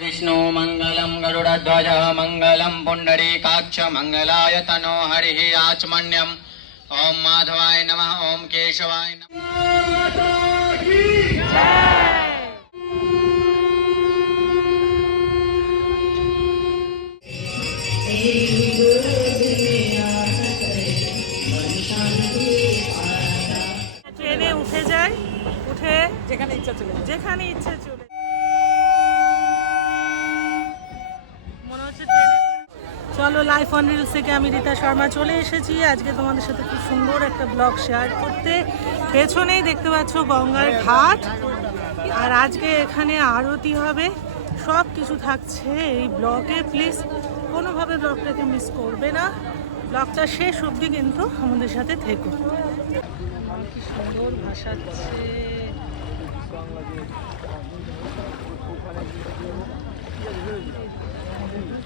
विष्णु मङ्गलं गरुडध्वज, मङ्गलं पुण्डरीकाक्ष मङ्गलाय तनो हरिः आचमन्यम् ॐ माधवाय नमः, ॐ केशवाय नमः। চলে যেখানে চলে চলো লাইফ অন রিলস থেকে আমি রীতা শর্মা চলে এসেছি। আজকে তোমাদের সাথে খুব সুন্দর একটা ব্লগ শেয়ার করতে। পেছনেই দেখতে পাচ্ছ গঙ্গার ঘাট। আর আজকে এখানে আরতি হবে। সব কিছু থাকছে এই ব্লগে প্লিজ কোনোভাবে ব্লগটাকে মিস করবে না। ব্লগটা শেষ অবধি কিন্তু আমাদের সাথে থেকো। সুন্দর ভাসাচ্ছে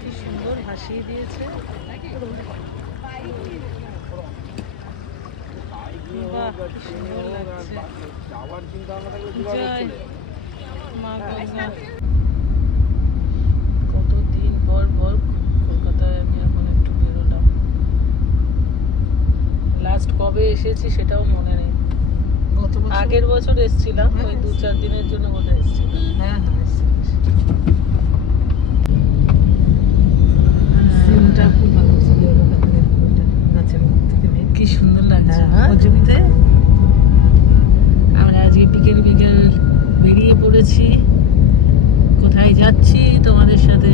কি সুন্দর ভাসিয়ে দিয়েছে। কতদিন পর পর কলকাতায় আমি এখন একটু বেরোলাম। লাস্ট কবে এসেছি সেটাও মনে নেই। গত আগের বছর এসেছিলাম ওই দু চার দিনের জন্য বোধহয় এসেছিলাম। হ্যাঁ হ্যাঁ ভালো। কি সুন্দর লাগছে। জমিতে আমরা আজকে বিকেল বিকেল বেরিয়ে পড়েছি। কোথায় যাচ্ছি তোমাদের সাথে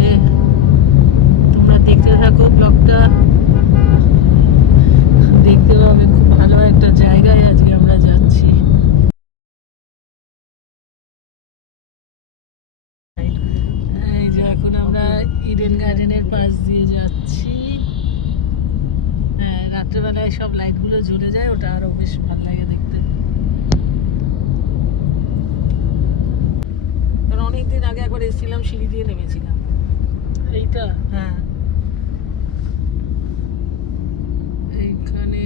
তোমরা দেখতে থাকো ব্লগটা দেখতে পাবে খুব ভালো একটা জায়গায় আজকে আমরা যাচ্ছি এই যে এখন আমরা ইডেন গার্ডেনের পাশ দিয়ে যাচ্ছি হ্যাঁ রাত্রেবেলায় সব লাইটগুলো জ্বলে যায় ওটা আরও বেশ ভালো লাগে দেখতে। কারণ অনেকদিন আগে একবার এসেছিলাম সিঁড়ি দিয়ে নেমেছিলাম। এইটা? হ্যাঁ। এইখানে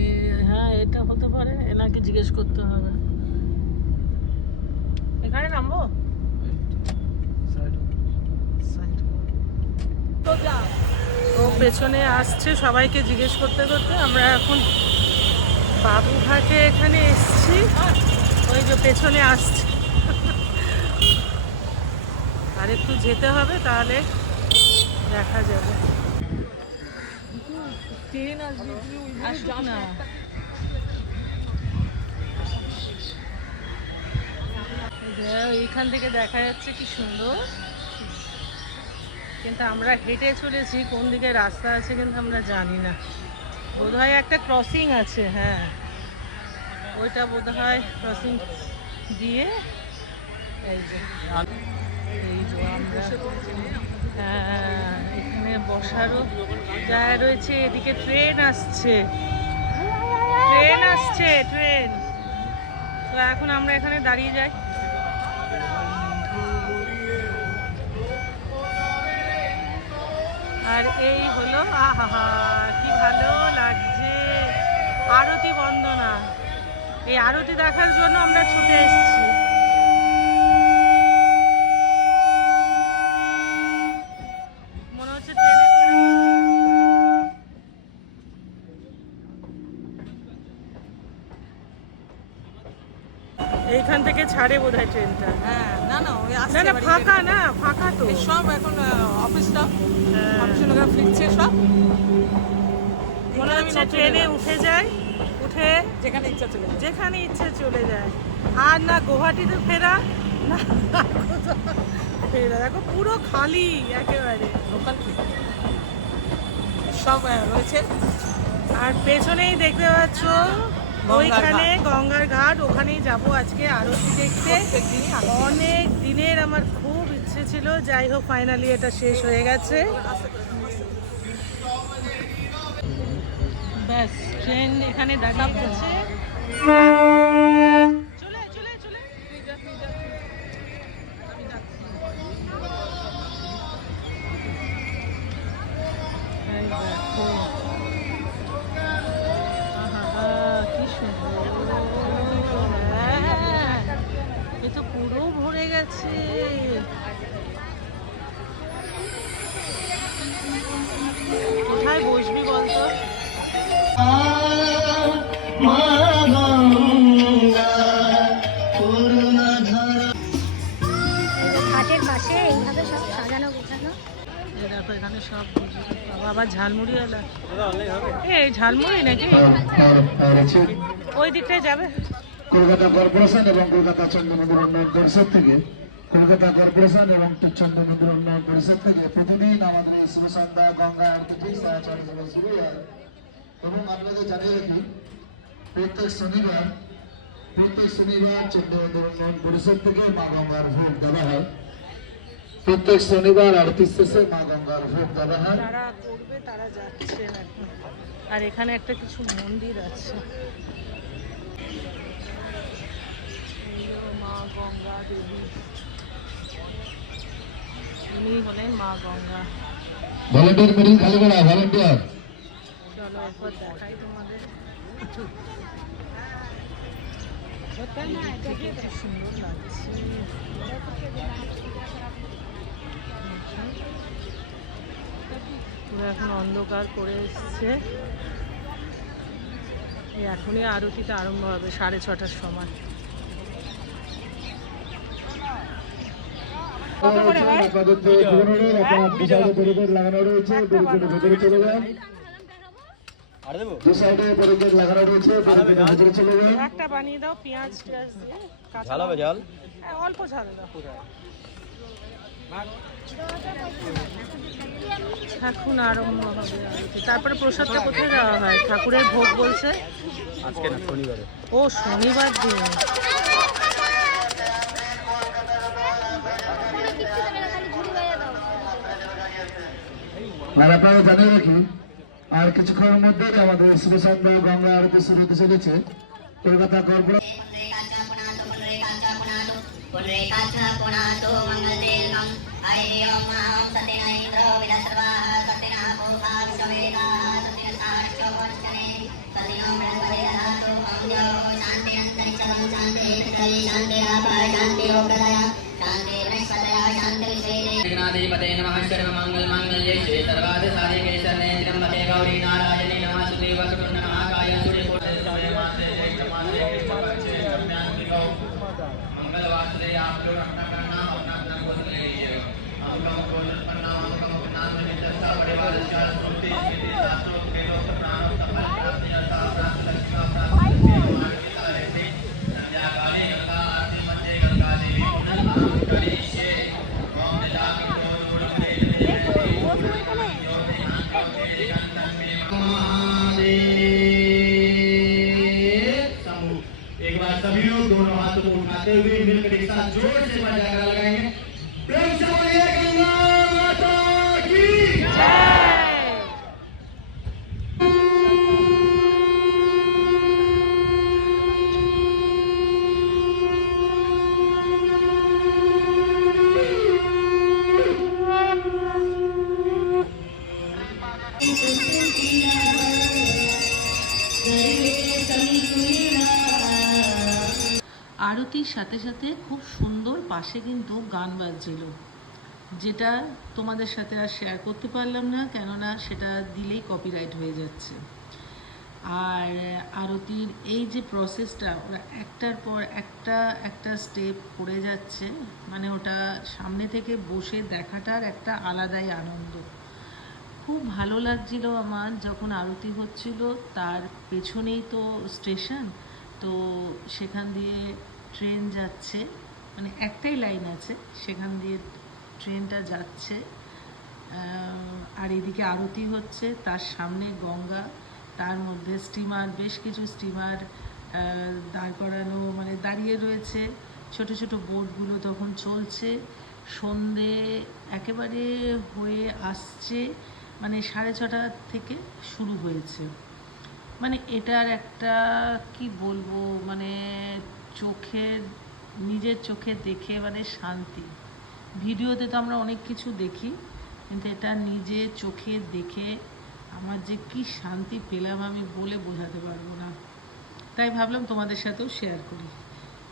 হ্যাঁ এটা হতে পারে। এনাকে জিজ্ঞেস করতে হবে। এখানে নামবো? ও পেছনে আসছে সবাইকে জিজ্ঞেস করতে করতে। আমরা এখন বাবুঘাটে এখানে এসছি। ওই যে পেছনে আসছে। আর একটু যেতে হবে তাহলে দেখা যাবে। ট্রেন এইখান থেকে দেখা যাচ্ছে কি সুন্দর। কিন্তু আমরা হেঁটে চলেছি, কোন দিকে রাস্তা আছে কিন্তু আমরা জানি না। বোধহয় একটা ক্রসিং আছে হ্যাঁ। ওইটা বোধহয় ক্রসিং দিয়ে হ্যাঁ এখানে বসারও জায়গা রয়েছে, এদিকে ট্রেন আসছে। ট্রেন আসছে ট্রেন তো এখন আমরা এখানে দাঁড়িয়ে যাই। আর এই হলো আহা কি ভালো লাগছে। আরতি বন্দনা। এই আরতি দেখার জন্য আমরা ছুটে এসেছি। মনে হচ্ছে এইখান থেকে ছাড়ে বোধ হয় ট্রেনটা। হ্যাঁ না না ফাঁকা না ফাঁকা তো। সব এখন অফিস স্টাফ। অফিসের লোকেরা ফিরছে সব। মনে হচ্ছে ট্রেনে উঠে যায় উঠে যেখানে ইচ্ছা চলে যাবে। যেখানে ইচ্ছে চলে যায়। আর না গুয়াহাটিতে ফেরা না ফেরা। দেখো পুরো খালি একেবারে। লোকাল সব রয়েছে। আর পেছনেই দেখতে পাচ্ছ ওইখানে গঙ্গার ঘাট ওখানেই যাব আজকে আরতি দেখতে। অনেক দিনের আমার খুব ইচ্ছে ছিল যাই হোক ফাইনালি এটা শেষ হয়ে গেছে। ব্যাস ট্রেন এখানে দাঁড়িয়ে গেছে ঝালমুড়িওয়ালা এ এই ঝালমুড়ি নাকি? ওই দিকটায় যাবে। কলকাতা কর্পোরেশন এবং কলকাতা চন্দ্রনগর উন্নয়ন পরিষদ থেকে, কলকাতা কর্পোরেশন এবং চন্দ্রনগর উন্নয়ন পরিষদ থেকে প্রতিদিন আমাদের এই শুভ সন্ধ্যা গঙ্গা আরতি শুরু হয় এবং আপনাদের জানিয়ে রাখি, প্রত্যেক শনিবার প্রত্যেক শনিবার চন্দ্রনগর উন্নয়ন পরিষদ থেকে মা গঙ্গার ভোগ দেওয়া হয়। প্রত্যেক শনিবার আরতি শেষে মা গঙ্গার ভোগ দেওয়া হয়। যারা করবে তারা আর এখানে একটা কিছু মন্দির আছে। মা গঙ্গা দেবী। উনি হলেন মা গঙ্গা। ভলেন্টিয়ার মিটিং খালি করা ভলেন্টিয়ার। চলো একবার দেখাই তোমাদের। সুন্দর লাগছে পুরো এখন অন্ধকার করে এসছে। এখনই আরতিটা আরম্ভ হবে সাড়ে ছটার সময়। আপাতত পুরোনোর আপনার দু সাইডে ব্যারিকেড লাগানো রয়েছে ভেতরে চলে যান দু সাইডে ব্যারিকেড লাগানো রয়েছে ব্যারিকেডের চলে যান একটা বানিয়ে দাও পেঁয়াজ টিয়াজ দিয়ে কাঁচা ঝাল হবে ঝাল হ্যাঁ, অল্প ঝাল দাও। এখন আরম্ভ হবে তারপরে প্রসাদটা কোথায় দেওয়া হয়? ঠাকুরের ভোগ বলছে? আজকে না শনিবারে। ও শনিবার দিন। আর আপনারা জানিয়ে রাখি আর কিছুক্ষণের মধ্যে আমাদের সন্ধ্যা গঙ্গা আরতি শুরু হতে চলেছে। কলকাতা কর্পোরেশন पुनरेकाच पुनातो मङ्गलदेवम् ऐर्यं मां सतेन इन्द्रो विदसर्वाः सतेनः पूर्वा विश्ववेदाः सतेन सारश्चो वचने सतिनो बृहस्पति ददातु अम्यो शान्तिरन्तरिक्षं शान्तिः शान्तिरापाय शान्तिरोगदय शान्तिर्वनस्पतय शान्तिर्विश्वेदे विघ्नाधिपते नमः सर्वमङ्गलमाङ्गल्ये श्री सर्वार्थ हुए मिलकर एक साथ ज़ोर से जयकारा लगाएँगे। प्रेम से আরতির সাথে সাথে খুব সুন্দর পাশে কিন্তু গান বাজছিল, যেটা তোমাদের সাথে আর শেয়ার করতে পারলাম না, কেননা সেটা দিলেই কপিরাইট হয়ে যাচ্ছে। আর আরতির এই যে প্রসেসটা ওরা একটার পর একটা একটা স্টেপ করে যাচ্ছে মানে ওটা সামনে থেকে বসে দেখাটার একটা আলাদাই আনন্দ। খুব ভালো লাগছিল আমার যখন আরতি হচ্ছিল, তার পেছনেই তো স্টেশন তো সেখান দিয়ে ট্রেন যাচ্ছে মানে একটাই লাইন আছে, সেখান দিয়ে ট্রেনটা যাচ্ছে আর এদিকে আরতি হচ্ছে, তার সামনে গঙ্গা, তার মধ্যে স্টিমার, বেশ কিছু স্টিমার দাঁড় করানো মানে দাঁড়িয়ে রয়েছে, ছোট ছোট বোটগুলো তখন চলছে, সন্ধে একেবারে হয়ে আসছে মানে সাড়ে ছটা থেকে শুরু হয়েছে। মানে এটার একটা, কি বলব মানে চোখের নিজের চোখে দেখে মানে শান্তি। ভিডিওতে তো আমরা অনেক কিছু দেখি, কিন্তু এটা নিজে চোখে দেখে আমার যে কি শান্তি পেলাম আমি বলে বোঝাতে পারব না। তাই ভাবলাম তোমাদের সাথেও শেয়ার করি।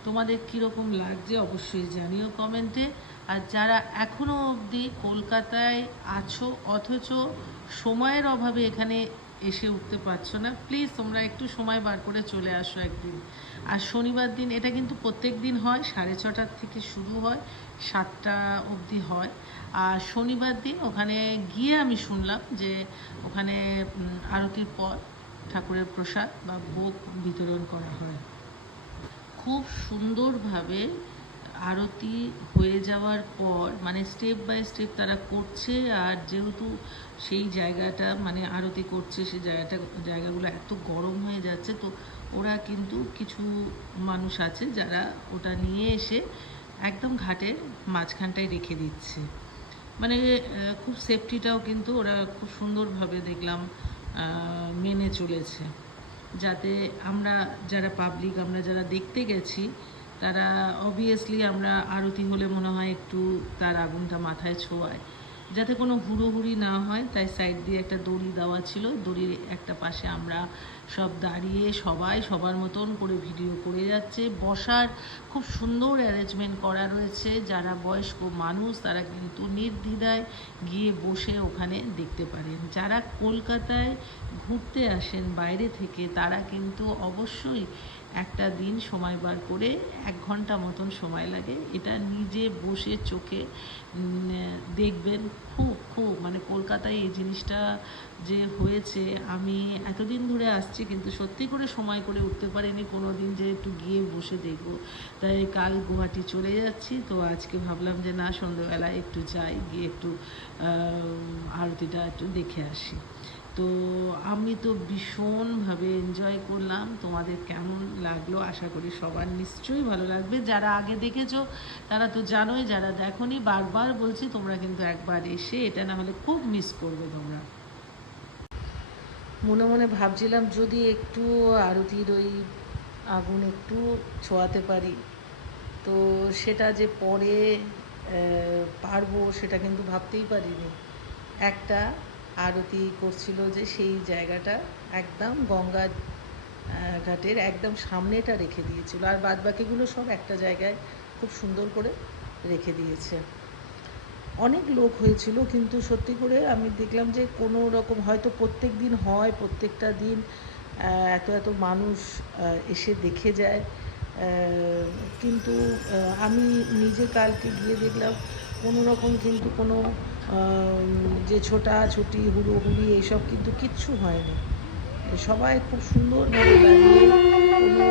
তোমাদের কীরকম লাগছে অবশ্যই জানিও কমেন্টে। আর যারা এখনও অবধি কলকাতায় আছো, অথচ সময়ের অভাবে এখানে এসে উঠতে পারছ না। প্লিজ তোমরা একটু সময় বার করে চলে আসো একদিন। আর শনিবার দিন, এটা কিন্তু প্রত্যেক দিন হয়, সাড়ে ছটার থেকে শুরু হয়, সাতটা অবধি হয়। আর শনিবার দিন ওখানে গিয়ে আমি শুনলাম যে ওখানে আরতির পর ঠাকুরের প্রসাদ বা ভোগ বিতরণ করা হয়। খুব সুন্দরভাবে আরতি হয়ে যাওয়ার পর মানে স্টেপ বাই স্টেপ তারা করছে, আর যেহেতু সেই জায়গাটা মানে আরতি করছে, সেই জায়গাটা, জায়গাগুলো এত গরম হয়ে যাচ্ছে, তো ওরা কিন্তু কিছু মানুষ আছে যারা ওটা নিয়ে এসে একদম ঘাটের মাঝখানটায় রেখে দিচ্ছে। মানে খুব সেফটিটাও কিন্তু ওরা খুব সুন্দরভাবে দেখলাম মেনে চলেছে। যাতে আমরা যারা পাবলিক আমরা যারা দেখতে গেছি তারা অবভিয়াসলি আমরা আরতি হলে মনে হয় একটু তার আগুনটা মাথায় ছোঁয়ায়। যাতে কোনো হুড়োহুড়ি না হয়, তাই সাইড দিয়ে একটা দড়ি দেওয়া ছিল। দড়ির একটা পাশে আমরা সব দাঁড়িয়ে সবাই সবার মতন করে ভিডিও করে যাচ্ছে। বসার খুব সুন্দর অ্যারেঞ্জমেন্ট করা রয়েছে। যারা বয়স্ক মানুষ, তারা কিন্তু নির্দ্বিধায় গিয়ে বসে ওখানে দেখতে পারেন। যারা কলকাতায় ঘুরতে আসেন বাইরে থেকে, তারা কিন্তু অবশ্যই একটা দিন সময় বার করে এক ঘণ্টা মতন সময় লাগে। এটা নিজে বসে চোখে দেখবেন খুব খুব। মানে কলকাতায় এই জিনিসটা যে হয়েছে, আমি এতদিন ধরে আসছি, কিন্তু সত্যি করে সময় করে উঠতে পারিনি। কোনো দিন যে একটু গিয়ে বসে দেখব। তাই কাল গুয়াহাটি চলে যাচ্ছি, তো আজকে ভাবলাম যে না, সন্ধ্যেবেলায় একটু যাই, গিয়ে একটু আরতিটা একটু দেখে আসি। তো আমি তো ভীষণভাবে এনজয় করলাম, তোমাদের কেমন লাগল আশা করি সবার নিশ্চয়ই ভালো লাগবে। যারা আগে দেখেছ, তারা তো জানোই, যারা দেখোনি, বারবার বলছি তোমরা কিন্তু একবার এসে এটা না হলে খুব মিস করবে তোমরা। মনে মনে ভাবছিলাম যদি একটু আরতির ওই আগুন একটু ছোঁয়াতে পারি তো সেটা যে পরে পারব সেটা কিন্তু ভাবতেই পারিনি। একটা আরতি করছিল যে সেই জায়গাটা একদম গঙ্গা ঘাটের একদম সামনেটা রেখে দিয়েছিল। আর বাদ বাকিগুলো সব একটা জায়গায় খুব সুন্দর করে রেখে দিয়েছে। অনেক লোক হয়েছিল, কিন্তু সত্যি করে আমি দেখলাম যে কোনো রকম হয়তো প্রত্যেক দিন হয়, প্রত্যেকটা দিন এত এত মানুষ এসে দেখে যায়। কিন্তু আমি নিজে কালকে গিয়ে দেখলাম কোনো রকম কিন্তু কোনো যে ছোটাছুটি হুড়োহুড়ি এইসব কিন্তু কিচ্ছু হয়নি। সবাই খুব সুন্দরভাবে দাঁড়িয়ে কোনো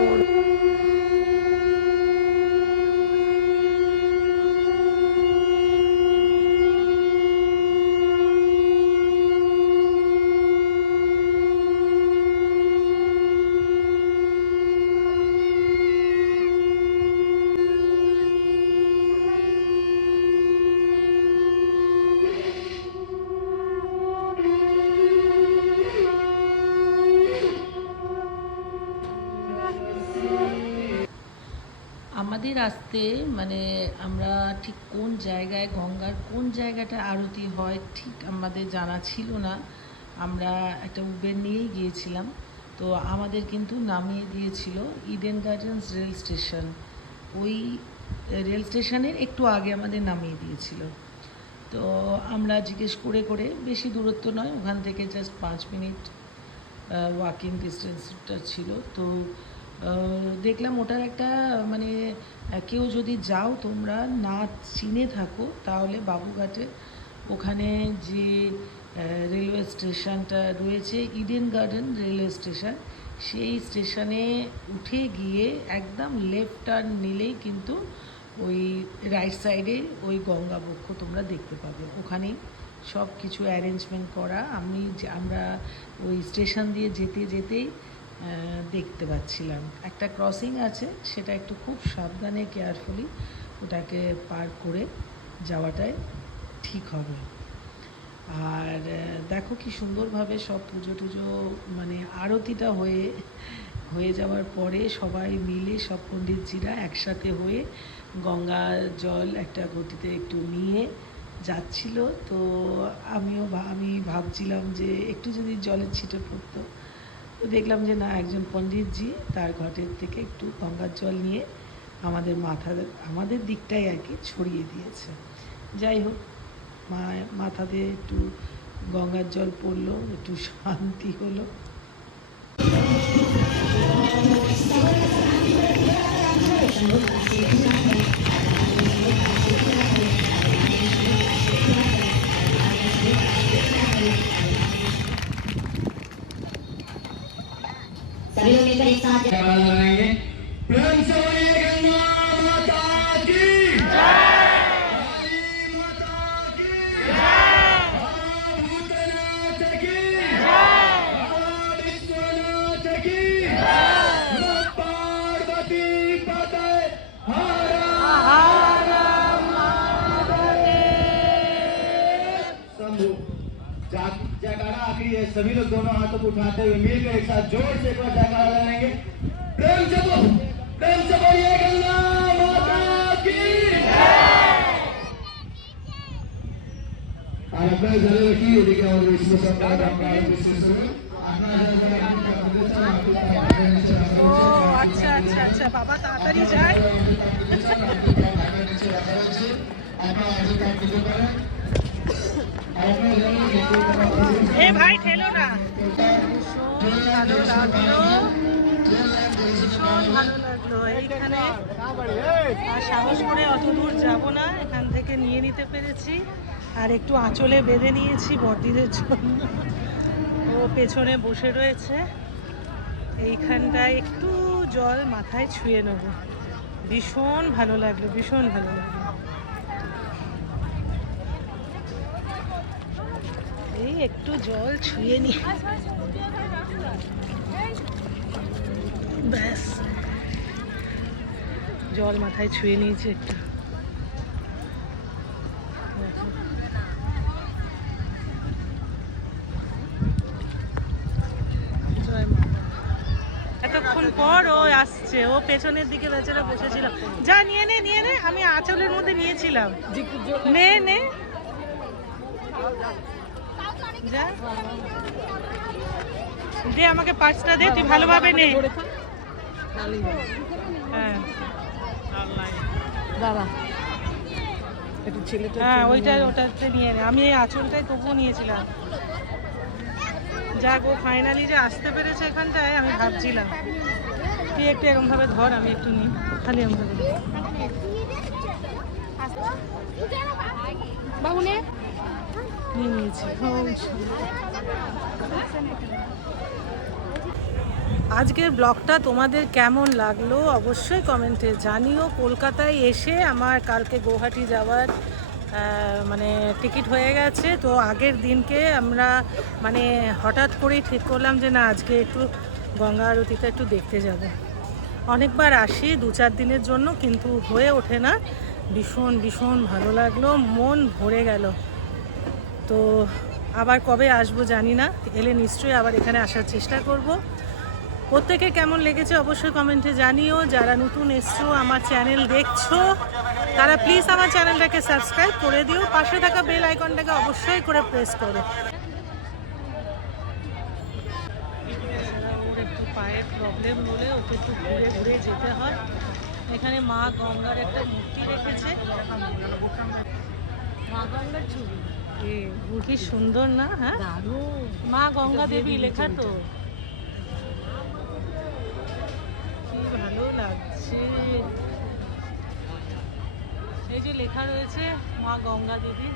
আমাদের আসতে মানে আমরা ঠিক কোন জায়গায় গঙ্গার, কোন জায়গাটা আরতি হয় ঠিক আমাদের জানা ছিল না। আমরা একটা উবের নিয়েই গিয়েছিলাম। তো আমাদের কিন্তু নামিয়ে দিয়েছিল ইডেন গার্ডেন্স রেল স্টেশন। ওই রেল স্টেশনের একটু আগে আমাদের নামিয়ে দিয়েছিল। তো আমরা জিজ্ঞেস করে করে বেশি দূরত্ব নয়, ওখান থেকে জাস্ট পাঁচ মিনিট ওয়াকিং ডিস্টেন্সটা ছিল। তো দেখলাম ওটার একটা মানে কেউ যদি যাও তোমরা না চিনে থাকো, তাহলে বাবুঘাটে ওখানে যে রেলওয়ে স্টেশনটা রয়েছে ইডেন গার্ডেন রেলওয়ে স্টেশন, সেই স্টেশনে উঠে গিয়ে একদম লেফট টার্ন নিলেই কিন্তু ওই রাইট সাইডে ওই গঙ্গা বক্ষ তোমরা দেখতে পাবে। ওখানেই সব কিছু অ্যারেঞ্জমেন্ট করা। আমি আমরা ওই স্টেশন দিয়ে যেতে যেতেই দেখতে পাচ্ছিলাম। একটা ক্রসিং আছে, সেটা একটু খুব সাবধানে কেয়ারফুলি ওটাকে পার করে যাওয়াটাই ঠিক হবে। আর দেখো কি সুন্দরভাবে সব পুজো টুজো মানে আরতিটা হয়ে হয়ে যাওয়ার পরে সবাই মিলে সব পণ্ডিতজিরা একসাথে হয়ে গঙ্গা জল একটা গতিতে একটু নিয়ে যাচ্ছিল। তো আমিও আমি ভাবছিলাম যে একটু যদি জলের ছিটে পড়তো তো দেখলাম যে না, একজন পণ্ডিতজি তার ঘটের থেকে একটু গঙ্গার জল নিয়ে আমাদের মাথা, আমাদের দিকটাই আর কি ছড়িয়ে দিয়েছে। যাই হোক, মা, মাথাতে একটু গঙ্গার জল পড়ল, একটু শান্তি হলো। सभी सभी लोग दोनों हाथों को उठाते हुए मिलकर एक साथ जोर से एक बार जयकारा लगाएंगे प्रेम से बोल प्रेम से बोलिए गंगा माता की আর আপনারা জানেন কি এদিকে আমাদের স্কুল সরকার আমরা বিশেষ করে আপনারা যারা যারা আপনি কাপড় দিচ্ছেন আপনি কাপড় নিচে রাখা ও হয়েছে আচ্ছা আচ্ছা আচ্ছা বাবা তাড়াতাড়ি যায় ঢাকার নিচে অত দূর না, এখান থেকে নিয়ে নিতে পেরেছি। আর একটু আঁচলে বেঁধে নিয়েছি বর্দিদের জন্য। ও পেছনে বসে রয়েছে। এইখানটায় একটু জল মাথায় ছুঁয়ে নেব। ভীষণ ভালো লাগল, ভীষণ ভালো লাগল। এই একটু জল ছুঁয়ে নি। ব্যাস। জল মাথায় ছুঁয়ে নিয়েছে একটু। এতক্ষণ পর ও আসছে। ও পেছনের দিকে বেচারা বসেছিল। যা নিয়ে নে নিয়ে নে। আমি আঁচলের মধ্যে নিয়েছিলাম। নে নে। দে আমাকে পাঁচটা দে তুই ভালোভাবে নে। হ্যাঁ। ছেলেটা হ্যাঁ ওইটা ওটাতে নিয়ে নে। আমি এই আঁচলটাই তবুও নিয়েছিলাম। যাক ও ফাইনালি যে আসতে পেরেছে এখানটায় আমি ভাবছিলাম। তুই একটু এরকমভাবে ধর আমি একটু নিই। খালি আমি আজকের ব্লগটা তোমাদের কেমন লাগল অবশ্যই কমেন্টে জানিও। কলকাতায় এসে আমার কালকে গৌহাটি যাওয়ার মানে টিকিট হয়ে গেছে। তো আগের দিনকে আমরা মানে হঠাৎ করেই ঠিক করলাম যে না, আজকে একটু গঙ্গা আরতিটা একটু দেখতে যাব। অনেকবার আসি দু চার দিনের জন্য, কিন্তু হয়ে ওঠে না। ভীষণ ভীষণ ভালো লাগল, মন ভরে গেল। তো আবার কবে আসব জানি না। এলে নিশ্চয়ই আবার এখানে আসার চেষ্টা করব। প্রত্যেকে কেমন লেগেছে অবশ্যই কমেন্টে জানিও। যারা নতুন এসছো, আমার চ্যানেল দেখছ, তারা প্লিজ আমার চ্যানেলটাকে সাবস্ক্রাইব করে দিও। পাশে থাকা বেল আইকনটাকে অবশ্যই করে প্রেস করো। ওর একটু পায়ের প্রবলেম হলে ওকে একটু ঘুরে ঘুরে যেতে হয়। এখানে মা গঙ্গার একটা মূর্তি রেখেছে। মা গঙ্গার ছবি। কি সুন্দর না হ্যাঁ? মা গঙ্গা দেবী লেখা তো। কি ভালো লাগছে। এই যে লেখা রয়েছে মা গঙ্গা দেবী।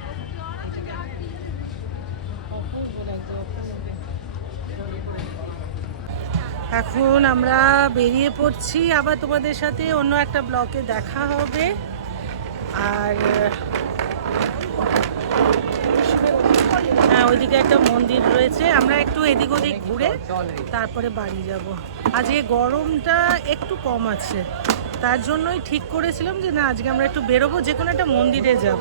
এখন আমরা বেরিয়ে পড়ছি। আবার তোমাদের সাথে অন্য একটা ব্লকে দেখা হবে। আর হ্যাঁ ওইদিকে একটা মন্দির রয়েছে আমরা একটু এদিক ওদিক ঘুরে তারপরে বাড়ি যাব আজকে গরমটা একটু কম আছে তার জন্যই ঠিক করেছিলাম যে না আজকে আমরা একটু বেরোবো যে কোনো একটা মন্দিরে যাব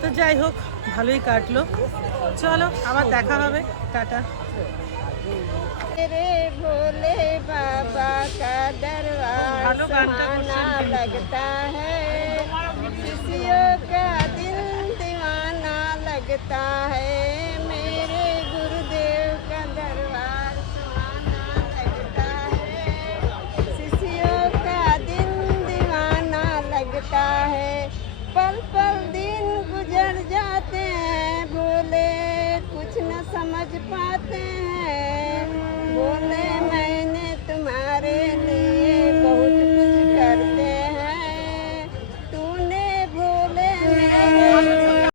তো যাই হোক ভালোই কাটলো চলো আবার দেখা হবে টাটা रे भोले बाबा का दरबार हेलो, गाना सुहाना क्वेश्चन लगता है शिष्यों का दिल दीवाना लगता है मेरे